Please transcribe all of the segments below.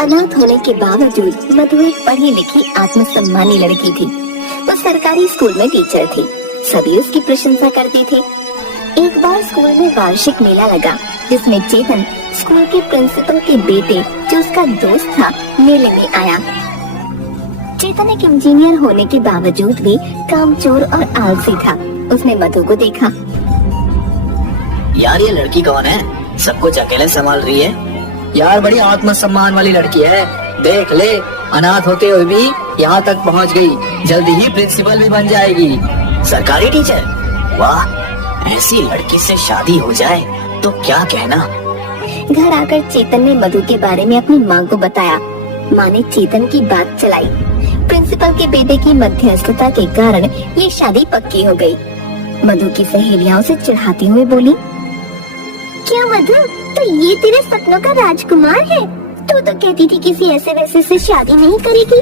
अनाथ होने के बावजूद मधु एक पढ़ी लिखी आत्मसम्मानी लड़की थी। वो सरकारी स्कूल में टीचर थी। सभी उसकी प्रशंसा करते थे। एक बार स्कूल में वार्षिक मेला लगा, जिसमें चेतन स्कूल के प्रिंसिपल के बेटे, जो उसका दोस्त था, मेले में आया। चेतन एक इंजीनियर होने के बावजूद भी कामचोर और आलसी था। उसने मधु को देखा। यार, ये लड़की कौन है? सब कुछ अकेले संभाल रही है। यार, बड़ी आत्मसम्मान वाली लड़की है। देख ले, अनाथ होते हुए भी यहाँ तक पहुँच गई। जल्दी ही प्रिंसिपल भी बन जाएगी। सरकारी टीचर? वाह, ऐसी लड़की से शादी हो जाए तो क्या कहना। घर आकर चेतन ने मधु के बारे में अपनी माँ को बताया। माँ ने चेतन की बात चलाई। प्रिंसिपल के बेटे की मध्यस्थता के कारण ये शादी पक्की हो गई। मधु की सहेलियां उसे चिढ़ाती हुए बोली, क्या मधु, तो ये तेरे सपनों का राजकुमार है? तू तो कहती थी किसी ऐसे वैसे से शादी नहीं करेगी।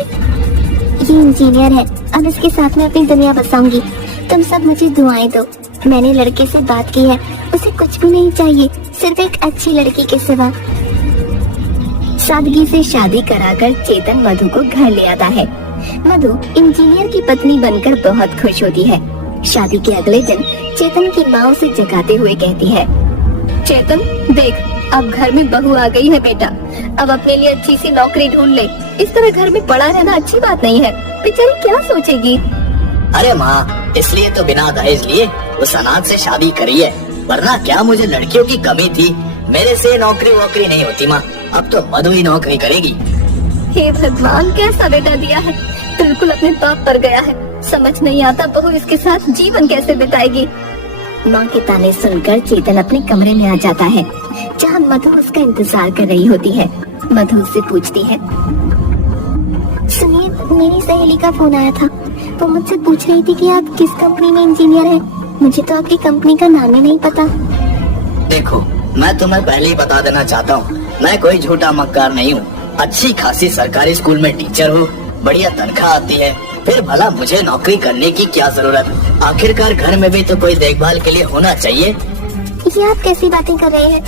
ये इंजीनियर है, अब इसके साथ में अपनी दुनिया बसाऊंगी। तुम सब मुझे दुआएं दो। मैंने लड़के से बात की है, उसे कुछ भी नहीं चाहिए, सिर्फ एक अच्छी लड़की के सिवा। सादगी से शादी कराकर चेतन मधु को घर ले आता है। मधु इंजीनियर की पत्नी बनकर बहुत खुश होती है। शादी के अगले दिन चेतन की माँ उसे जगाते हुए कहती है, चेतन देख, अब घर में बहू आ गई है बेटा। अब अपने लिए अच्छी सी नौकरी ढूंढ ले। इस तरह घर में पड़ा रहना अच्छी बात नहीं है। बेचारी क्या सोचेगी। अरे माँ, इसलिए तो बिना दहेज लिए उस अनाथ से शादी करी है, वरना क्या मुझे लड़कियों की कमी थी? मेरे से नौकरी वोकरी नहीं होती माँ, अब तो मधु ही नौकरी करेगी। हे भगवान, कैसा बेटा दिया है, बिल्कुल अपने बाप पर गया है। समझ नहीं आता बहू इसके साथ जीवन कैसे बिताएगी। माँ के ताने सुनकर चेतन अपने कमरे में आ जाता है, जहाँ मधु उसका इंतजार कर रही होती है। मधु उससे पूछती है, सुनिए, मेरी सहेली का फोन आया था। वो मुझसे पूछ रही थी कि आप किस कंपनी में इंजीनियर हैं। मुझे तो आपकी कंपनी का नाम ही नहीं पता। देखो, मैं तुम्हें पहले ही बता देना चाहता हूँ, मैं कोई झूठा मक्कार नहीं हूँ। अच्छी खासी सरकारी स्कूल में टीचर हूँ, बढ़िया तनख्वाह आती है, फिर भला मुझे नौकरी करने की क्या जरूरत? आखिरकार घर में भी तो कोई देखभाल के लिए होना चाहिए। ये आप कैसी बातें कर रहे हैं?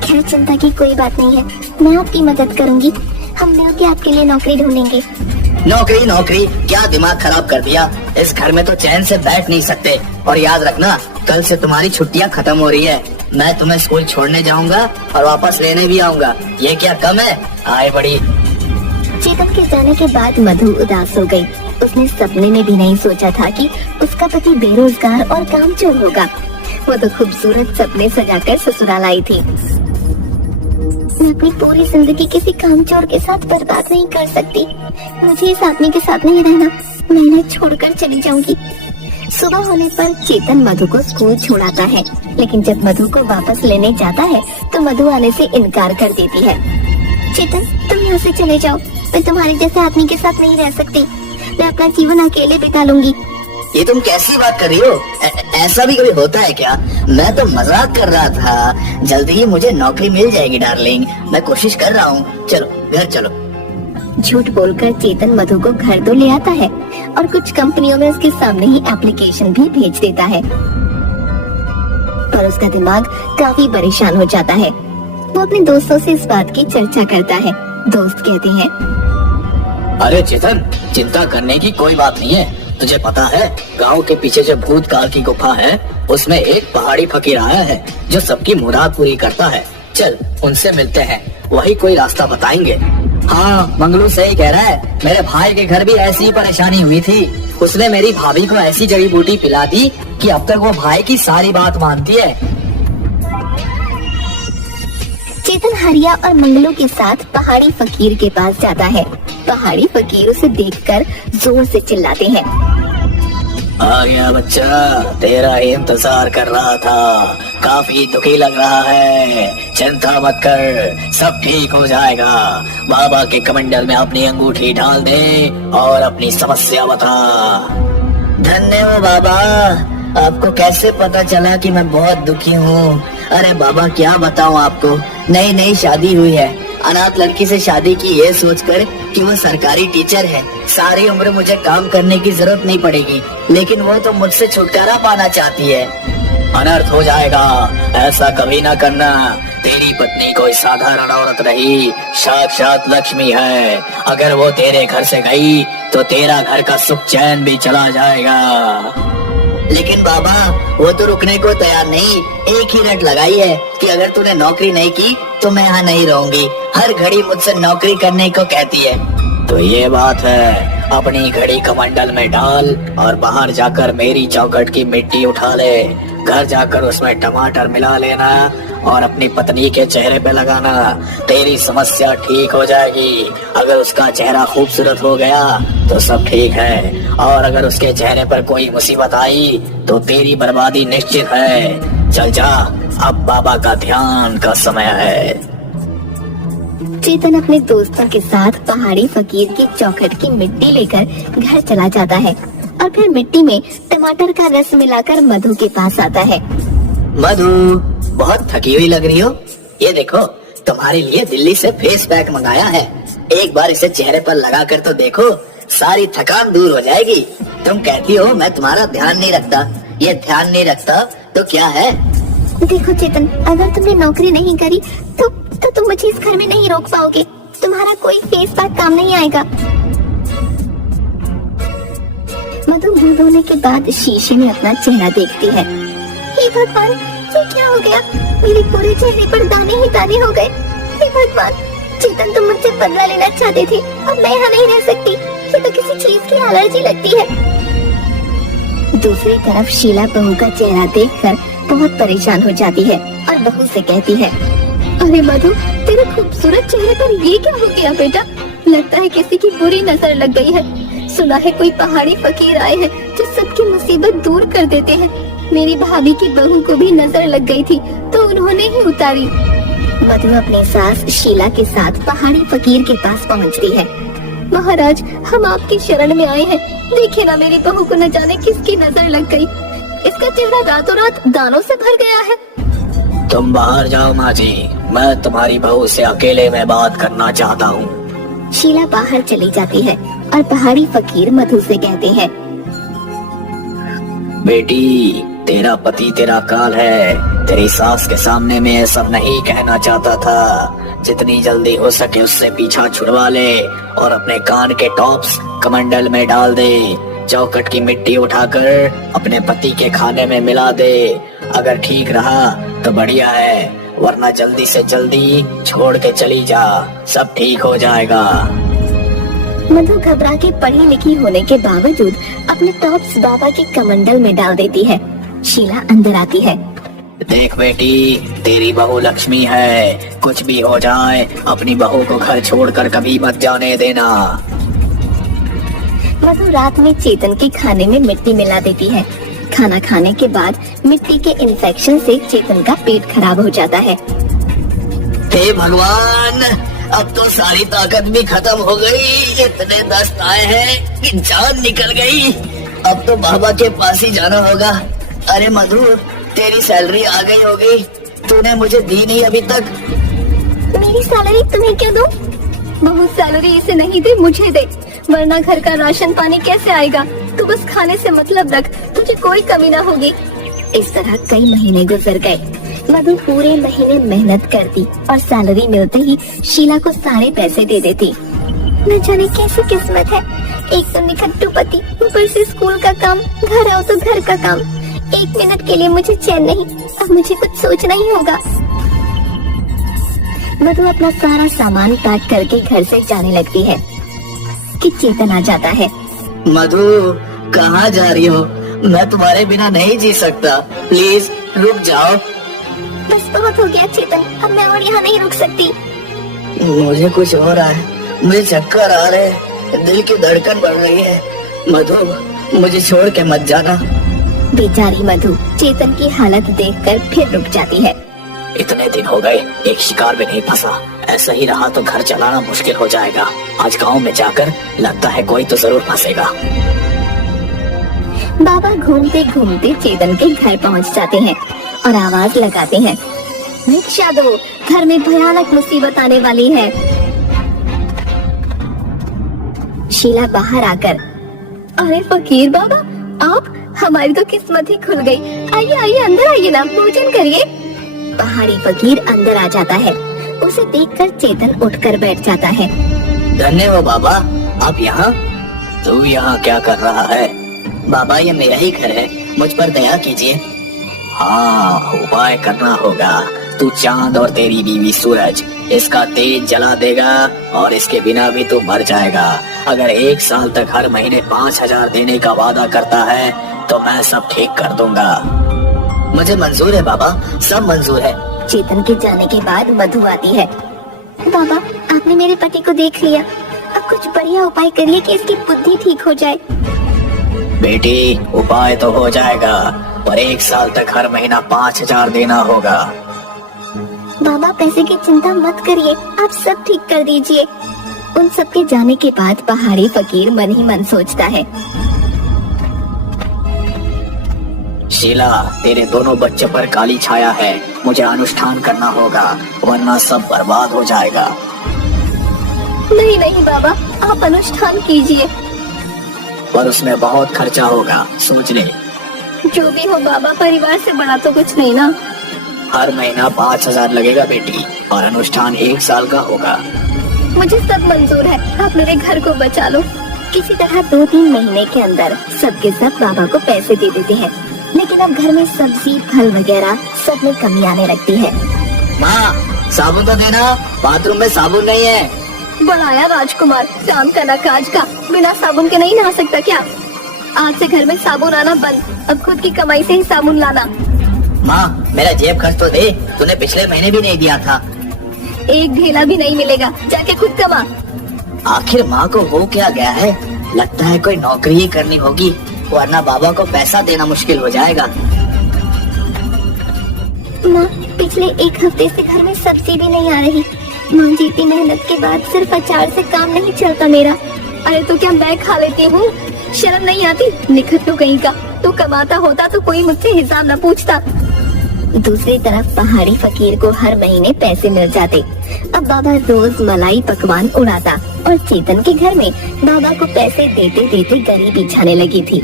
खैर, चिंता की कोई बात नहीं है, मैं आपकी मदद करूंगी। हम मिलकर आपके लिए नौकरी ढूंढेंगे। नौकरी नौकरी, क्या दिमाग खराब कर दिया? इस घर में तो चैन से बैठ नहीं सकते। और याद रखना, कल से तुम्हारी छुट्टियां खत्म हो रही है। मैं तुम्हें स्कूल छोड़ने जाऊंगा और वापस लेने भी आऊंगा। ये क्या कम है? आए बड़ी। चेतन के जाने के बाद मधु उदास हो गई। उसने सपने में भी नहीं सोचा था कि उसका पति बेरोजगार और कामचोर होगा। वो तो खूबसूरत सपने सजाकर ससुराल आई थी। मैं अपनी पूरी जिंदगी किसी कामचोर के साथ बर्बाद नहीं कर सकती। मुझे इस आदमी के साथ नहीं रहना, मैं इन्हें छोड़कर चली जाऊंगी। सुबह होने पर चेतन मधु को स्कूल छोड़ाता है, लेकिन जब मधु को वापस लेने जाता है तो मधु आने से इनकार कर देती है। चेतन, तुम यहाँ से चले जाओ, मैं तुम्हारे जैसे आदमी के साथ नहीं रह सकती। मैं अपना जीवन अकेले बिता लूंगी। ये तुम कैसी बात कर रही हो? ऐसा भी कभी होता है क्या? मैं तो मजाक कर रहा था। जल्दी ही मुझे नौकरी मिल जाएगी डार्लिंग, मैं कोशिश कर रहा हूँ। चलो घर चलो। झूठ बोलकर चेतन मधु को घर तो ले आता है और कुछ कंपनियों में उसके सामने ही एप्लीकेशन भी भेज देता है, पर उसका दिमाग काफी परेशान हो जाता है। वो अपने दोस्तों से इस बात की चर्चा करता है। दोस्त कहते हैं, अरे चेतन, चिंता करने की कोई बात नहीं है। तुझे पता है, गांव के पीछे जो भूतकाल की गुफा है, उसमें एक पहाड़ी फकीर आया है जो सबकी मुराद पूरी करता है। चल उनसे मिलते हैं, वही कोई रास्ता बताएंगे। हाँ, मंगलू सही कह रहा है। मेरे भाई के घर भी ऐसी ही परेशानी हुई थी। उसने मेरी भाभी को ऐसी जड़ी बूटी पिला दी कि अब तक वो भाई की सारी बात मानती है। चेतन हरिया और मंगलू के साथ पहाड़ी फकीर के पास जाता है। पहाड़ी फकीर उसे देखकर जोर से चिल्लाते हैं, आ गया बच्चा, तेरा इंतजार कर रहा था। काफी दुखी लग रहा है, चिंता मत कर, सब ठीक हो जाएगा। बाबा के कमंडल में अपनी अंगूठी डाल दे और अपनी समस्या बता। धन्य हो बाबा, आपको कैसे पता चला कि मैं बहुत दुखी हूँ? अरे बाबा, क्या बताऊँ आपको, नई नई शादी हुई है। अनाथ लड़की से शादी की ये सोचकर कि वो सरकारी टीचर है, सारी उम्र मुझे काम करने की जरूरत नहीं पड़ेगी, लेकिन वो तो मुझसे छुटकारा पाना चाहती है। अनर्थ हो जाएगा, ऐसा कभी ना करना। तेरी पत्नी कोई साधारण औरत नहीं, साक्षात लक्ष्मी है। अगर वो तेरे घर से गई तो तेरा घर का सुख चैन भी चला जाएगा। लेकिन बाबा, वो तो रुकने को तैयार नहीं। एक ही रट लगाई है कि अगर तूने नौकरी नहीं की तो मैं यहाँ नहीं रहूंगी। हर घड़ी मुझसे नौकरी करने को कहती है। तो ये बात है, अपनी घड़ी कमंडल में डाल और बाहर जाकर मेरी चौखट की मिट्टी उठा ले। घर जाकर उसमें टमाटर मिला लेना और अपनी पत्नी के चेहरे पे लगाना। तेरी समस्या ठीक हो जाएगी। अगर उसका चेहरा खूबसूरत हो गया तो सब ठीक है, और अगर उसके चेहरे पर कोई मुसीबत आई तो तेरी बर्बादी निश्चित है। चल जा, अब बाबा का ध्यान का समय है। चेतन अपने दोस्तों के साथ पहाड़ी फकीर की चौखट की मिट्टी लेकर घर चला जाता है और फिर मिट्टी में टमाटर का रस मिलाकर मधु के पास आता है। मधु, बहुत थकी हुई लग रही हो। ये देखो, तुम्हारे लिए दिल्ली से फेस पैक मंगाया है। एक बार इसे चेहरे पर लगा कर तो देखो, सारी थकान दूर हो जाएगी। तुम कहती हो मैं तुम्हारा ध्यान नहीं रखता। ये ध्यान नहीं रखता तो क्या है? देखो चेतन, अगर तुमने नौकरी नहीं करी तो तुम मुझे इस घर में नहीं रोक पाओगे। तुम्हारा कोई फेस पैक काम नहीं आएगा। मधु मुंह धोने के बाद शीशे में अपना चेहरा देखती है। हे भगवान, ये क्या हो गया? मेरे पूरे चेहरे पर दाने ही दाने हो गए। हे भगवान, चेतन तुम मुझसे बदला लेना चाहते थे, अब मैं यहाँ नहीं रह सकती। ये तो किसी चीज की एलर्जी लगती है। दूसरी तरफ शीला बहू का चेहरा देखकर बहुत परेशान हो जाती है और बहू से कहती है, अरे मधु, तेरे खूबसूरत चेहरे पर ये क्या हो गया बेटा? लगता है किसी की बुरी नजर लग गई है। सुना है कोई पहाड़ी फकीर आए हैं जो सबकी मुसीबत दूर कर देते हैं। मेरी भाभी की बहू को भी नजर लग गई थी तो उन्होंने ही उतारी। मधु अपनी सास शीला के साथ पहाड़ी फकीर के पास पहुंचती है। महाराज, हम आपकी शरण में आए हैं। देखिए ना, मेरी बहू को न जाने किसकी नजर लग गई। इसका चेहरा रातों रात दानों से भर गया है। तुम बाहर जाओ माँ जी, मैं तुम्हारी बहू से अकेले में बात करना चाहता हूँ। शीला बाहर चली जाती है और पहाड़ी फकीर मधु से कहते हैं, बेटी, तेरा पति तेरा काल है। तेरी सास के सामने में सब नहीं कहना चाहता था। जितनी जल्दी हो सके उससे पीछा छुड़वा ले और अपने कान के टॉप्स कमंडल में डाल दे। चौखट की मिट्टी उठाकर अपने पति के खाने में मिला दे। अगर ठीक रहा तो बढ़िया है, वरना जल्दी से जल्दी छोड़ के चली जा, सब ठीक हो जाएगा। मधु घबरा के पढ़ी लिखी होने के बावजूद अपने टॉप्स बाबा के कमंडल में डाल देती है। शीला अंदर आती है। देख बेटी, तेरी बहू लक्ष्मी है। कुछ भी हो जाए अपनी बहू को घर छोड़कर कभी मत जाने देना। मधु रात में चेतन के खाने में मिट्टी मिला देती है। खाना खाने के बाद मिट्टी के इन्फेक्शन से चेतन का पेट खराब हो जाता है। हे भगवान, अब तो सारी ताकत भी खत्म हो गई। इतने दस्त आए हैं कि जान निकल गई। अब तो बाबा के पास ही जाना होगा। अरे मधु, तेरी सैलरी आ गई होगी। तूने मुझे दी नहीं अभी तक। मेरी सैलरी तुम्हें क्यों दूं? बहुत सैलरी इसे नहीं दे, मुझे दे, वरना घर का राशन पानी कैसे आएगा? तू बस खाने से मतलब रख, तुझे कोई कमी ना होगी। इस तरह कई महीने गुजर गए। मधु पूरे महीने मेहनत करती और सैलरी मिलते ही शीला को सारे पैसे दे देती। न जाने कैसी किस्मत है। एक तो निकट्टू पति, ऊपर से स्कूल का काम, घर आओ तो घर का काम। एक मिनट के लिए मुझे चैन नहीं। अब मुझे कुछ सोचना ही होगा। मधु अपना सारा सामान पैक करके घर से जाने लगती है कि चेतन आ जाता है। मधु, कहाँ जा रही हो? मैं तुम्हारे बिना नहीं जी सकता। प्लीज रुक जाओ। बस बहुत हो गया चेतन, अब मैं और यहाँ नहीं रुक सकती। मुझे कुछ हो रहा है, मुझे चक्कर आ रहे हैं, दिल की धड़कन बढ़ रही है। मधु, मुझे छोड़ के मत जाना। बेचारी मधु चेतन की हालत देखकर फिर रुक जाती है। इतने दिन हो गए, एक शिकार भी नहीं फंसा। ऐसा ही रहा तो घर चलाना मुश्किल हो जाएगा। आज गांव में जाकर लगता है कोई तो जरूर फंसेगा। बाबा घूमते घूमते चेतन के घर पहुंच जाते हैं और आवाज लगाते हैं, भिक्षा दो, घर में भयानक मुसीबत आने वाली है। शीला बाहर आकर, अरे फकीर बाबा, आप, हमारी तो किस्मत ही खुल गई। आइए आइए, अंदर आइए ना, भोजन करिए। पहाड़ी फकीर अंदर आ जाता है। उसे देखकर चेतन उठकर बैठ जाता है। धन्य हो बाबा, आप यहाँ? तू यहाँ क्या कर रहा है? बाबा ये मेरा ही घर है, मुझ पर दया कीजिए। हाँ, उपाय करना होगा। तू चांद और तेरी बीवी सूरज इसका तेज जला देगा और इसके बिना भी तू मर जाएगा। अगर 1 साल तक हर महीने 5,000 देने का वादा करता है तो मैं सब ठीक कर दूंगा। मुझे मंजूर है बाबा, सब मंजूर है। चेतन के जाने के बाद मधु आती है। बाबा, आपने मेरे पति को देख लिया, अब कुछ बढ़िया उपाय करिए कि इसकी बुद्धि ठीक हो जाए। बेटी, उपाय तो हो जाएगा, पर 1 साल तक हर महीना 5,000 देना होगा। बाबा, पैसे की चिंता मत करिए, आप सब ठीक कर दीजिए। उन सब के जाने के बाद पहाड़ी फकीर मन ही मन सोचता है। शीला, तेरे दोनों बच्चे पर काली छाया है। मुझे अनुष्ठान करना होगा, वरना सब बर्बाद हो जाएगा। नहीं नहीं बाबा, आप अनुष्ठान कीजिए। पर उसमें बहुत खर्चा होगा, सोच ले। जो भी हो बाबा, परिवार से बड़ा तो कुछ नहीं ना। हर महीना 5,000 लगेगा बेटी, और अनुष्ठान 1 साल का होगा। मुझे सब मंजूर है, आप मेरे घर को बचा लो। किसी तरह 2-3 महीने के अंदर सबके सब बाबा को पैसे दे देते हैं, लेकिन अब घर में सब्जी फल वगैरह सब में कमी आने लगती है। माँ, साबुन तो देना, बाथरूम में साबुन नहीं है। बढ़ाया राजकुमार, काम का ना काज का, बिना साबुन के नहीं नहा सकता क्या? आज से घर में साबुन आना बंद, अब खुद की कमाई से ही साबुन लाना। माँ, मेरा जेब खर्च तो दे, तूने पिछले महीने भी नहीं दिया था। एक ढेला भी नहीं मिलेगा, जाके खुद कमा। आखिर माँ को हो क्या गया है? लगता है कोई नौकरी ही करनी होगी, वरना बाबा को पैसा देना मुश्किल हो जाएगा। माँ, पिछले 1 हफ्ते से घर में सब्जी भी नहीं आ रही। माँ जी, इतनी मेहनत के बाद सिर्फ अचार से काम नहीं चलता मेरा। अरे तो क्या मैं खा लेती हूँ? शर्म नहीं आती? निखत तो कहीं का, तो कमाता होता तो कोई मुझसे हिसाब न पूछता। दूसरी तरफ पहाड़ी फकीर को हर महीने पैसे मिल जाते। अब बाबा रोज मलाई पकवान उड़ाता और चेतन के घर में बाबा को पैसे देते देते गरीबी छाने लगी थी।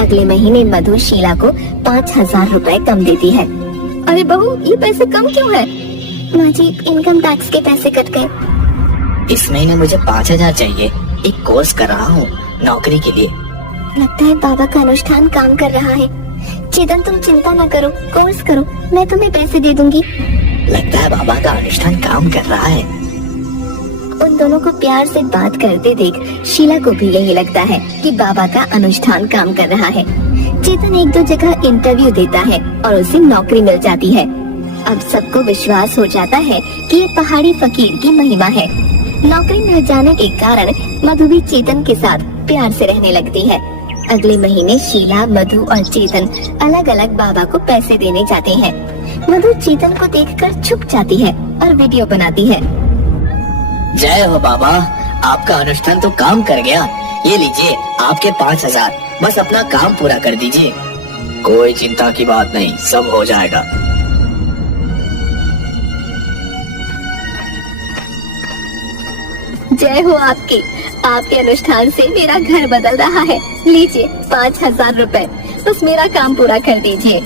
अगले महीने मधु शीला को 5,000 रुपए कम देती है। अरे बहू, ये पैसे कम क्यों है? माँ जी, इनकम टैक्स के पैसे कट गए। इस महीने मुझे 5,000 चाहिए, एक कोर्स कर रहा हूँ नौकरी के लिए। लगता है बाबा का अनुष्ठान काम कर रहा है। चेतन, तुम चिंता न करो, कोर्स करो, मैं तुम्हें पैसे दे दूंगी। लगता है बाबा का अनुष्ठान काम कर रहा है। उन दोनों को प्यार से बात करते देख शीला को भी यही लगता है कि बाबा का अनुष्ठान काम कर रहा है। चेतन 1-2 जगह इंटरव्यू देता है और उसे नौकरी मिल जाती है। अब सबको विश्वास हो जाता है कि ये पहाड़ी फकीर की महिमा है। नौकरी मिल जाने के कारण मधु भी चेतन के साथ प्यार से रहने लगती है। अगले महीने शीला, मधु और चेतन अलग अलग बाबा को पैसे देने जाते हैं। मधु चेतन को देखकर छुप जाती है और वीडियो बनाती है। जय हो बाबा, आपका अनुष्ठान तो काम कर गया। ये लीजिए आपके 5,000, बस अपना काम पूरा कर दीजिए। कोई चिंता की बात नहीं, सब हो जाएगा। जय हो आपकी, आपके अनुष्ठान से मेरा घर बदल रहा है। लीजिए 5,000 रुपए, बस मेरा काम पूरा कर दीजिए।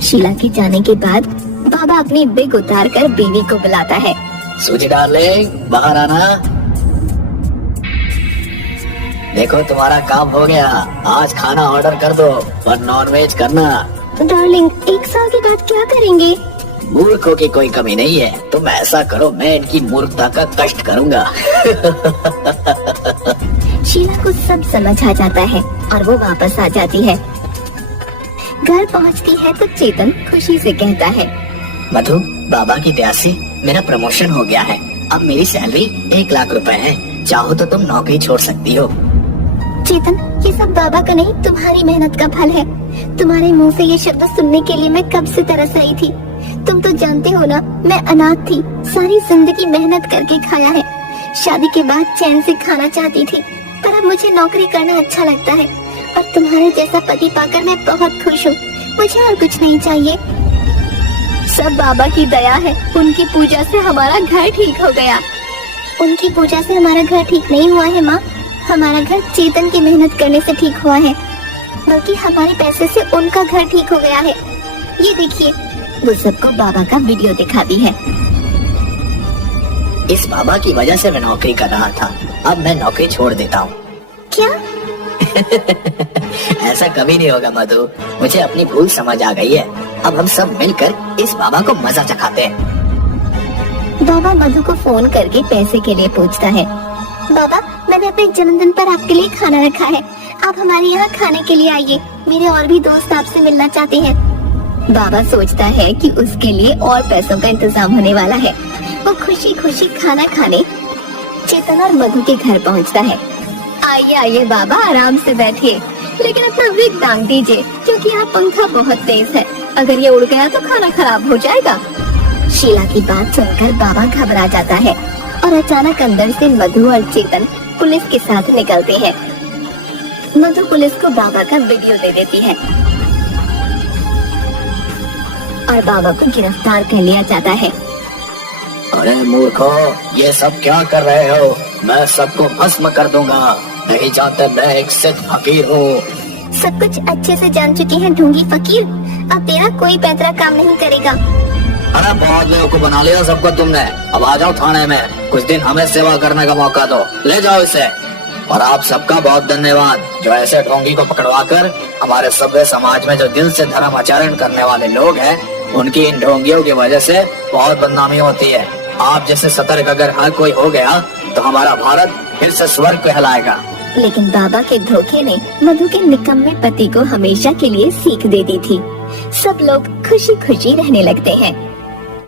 शीला के जाने के बाद बाबा अपनी बिग उतार कर बीवी को बुलाता है। सूजी डार्लिंग, बाहर आना। देखो तुम्हारा काम हो गया, आज खाना ऑर्डर कर दो, पर नॉनवेज करना। डार्लिंग, 1 साल के बाद क्या करेंगे? मूर्खों की कोई कमी नहीं है, तुम ऐसा करो, मैं इनकी मूर्खता का कष्ट करूंगा। शीला को सब समझ आ जाता है और वो वापस आ जाती है। घर पहुंचती है तो चेतन खुशी से कहता है, मधु, बाबा की दया से मेरा प्रमोशन हो गया है। अब मेरी सैलरी 1 लाख रुपए है। चाहो तो तुम नौकरी छोड़ सकती हो। चेतन, ये सब बाबा का नहीं, तुम्हारी मेहनत का फल है। तुम्हारे मुंह से ये शब्द सुनने के लिए मैं कब से तरस आई थी। तुम तो जानते हो ना, मैं अनाथ थी, सारी जिंदगी मेहनत करके खाया है। शादी के बाद चैन से खाना चाहती थी, पर अब मुझे नौकरी करना अच्छा लगता है और तुम्हारे जैसा पति पाकर मैं बहुत खुश हूँ। मुझे और कुछ नहीं चाहिए। सब बाबा की दया है, उनकी पूजा से हमारा घर ठीक हो गया। उनकी पूजा से हमारा घर ठीक नहीं हुआ है माँ, हमारा घर चेतन की मेहनत करने से ठीक हुआ है। बल्कि हमारे पैसे से उनका घर ठीक हो गया है। ये देखिए, वो सबको बाबा का वीडियो दिखाती है। इस बाबा की वजह से मैं नौकरी कर रहा था, अब मैं नौकरी छोड़ देता हूँ। क्या? ऐसा कभी नहीं होगा मधु, मुझे अपनी भूल समझ आ गई है। अब हम सब मिलकर इस बाबा को मजा चखाते हैं। बाबा मधु को फोन करके पैसे के लिए पूछता है। बाबा, मैंने अपने जन्मदिन पर आपके लिए खाना रखा है, आप हमारे यहाँ खाने के लिए आइए, मेरे और भी दोस्त आपसे मिलना चाहते हैं। बाबा सोचता है कि उसके लिए और पैसों का इंतजाम होने वाला है। वो खुशी खुशी खाना खाने चेतन और मधु के घर पहुँचता है। आइए आइए बाबा, आराम से बैठिए, लेकिन अपना विग टांग दीजिए, क्योंकि यहाँ पंखा बहुत तेज है, अगर ये उड़ गया तो खाना खराब हो जाएगा। शीला की बात सुनकर बाबा घबरा जाता है और अचानक अंदर से मधु और चेतन पुलिस के साथ निकलते हैं। मधु पुलिस को बाबा का वीडियो दे देती है और बाबा को गिरफ्तार कर लिया जाता है। अरे मूर्खो, ये सब क्या कर रहे हो? मैं सबको भस्म कर दूंगा। नहीं जानते मैं एक सिद्ध फकीर हूँ। सब कुछ अच्छे से जान चुके हैं ढोंगी फकीर, अब तेरा कोई पैतरा काम नहीं करेगा। अरे बहुत लोगों को बना लिया सबको तुमने, अब आ जाओ थाने में, कुछ दिन हमें सेवा करने का मौका दो, ले जाओ इसे। और आप सबका बहुत धन्यवाद जो ऐसे ढोंगी को पकड़वा कर हमारे सभ्य समाज में जो दिल से धर्म आचरण करने वाले लोग हैं, उनकी इन ढोंगियों की वजह से बहुत बदनामी होती है। आप जैसे सतर्क अगर हर कोई हो गया तो हमारा भारत फिर से स्वर्ग कहलाएगा। लेकिन बाबा के धोखे ने मधु के निकम्मे पति को हमेशा के लिए सीख दे दी थी। सब लोग खुशी खुशी रहने लगते हैं।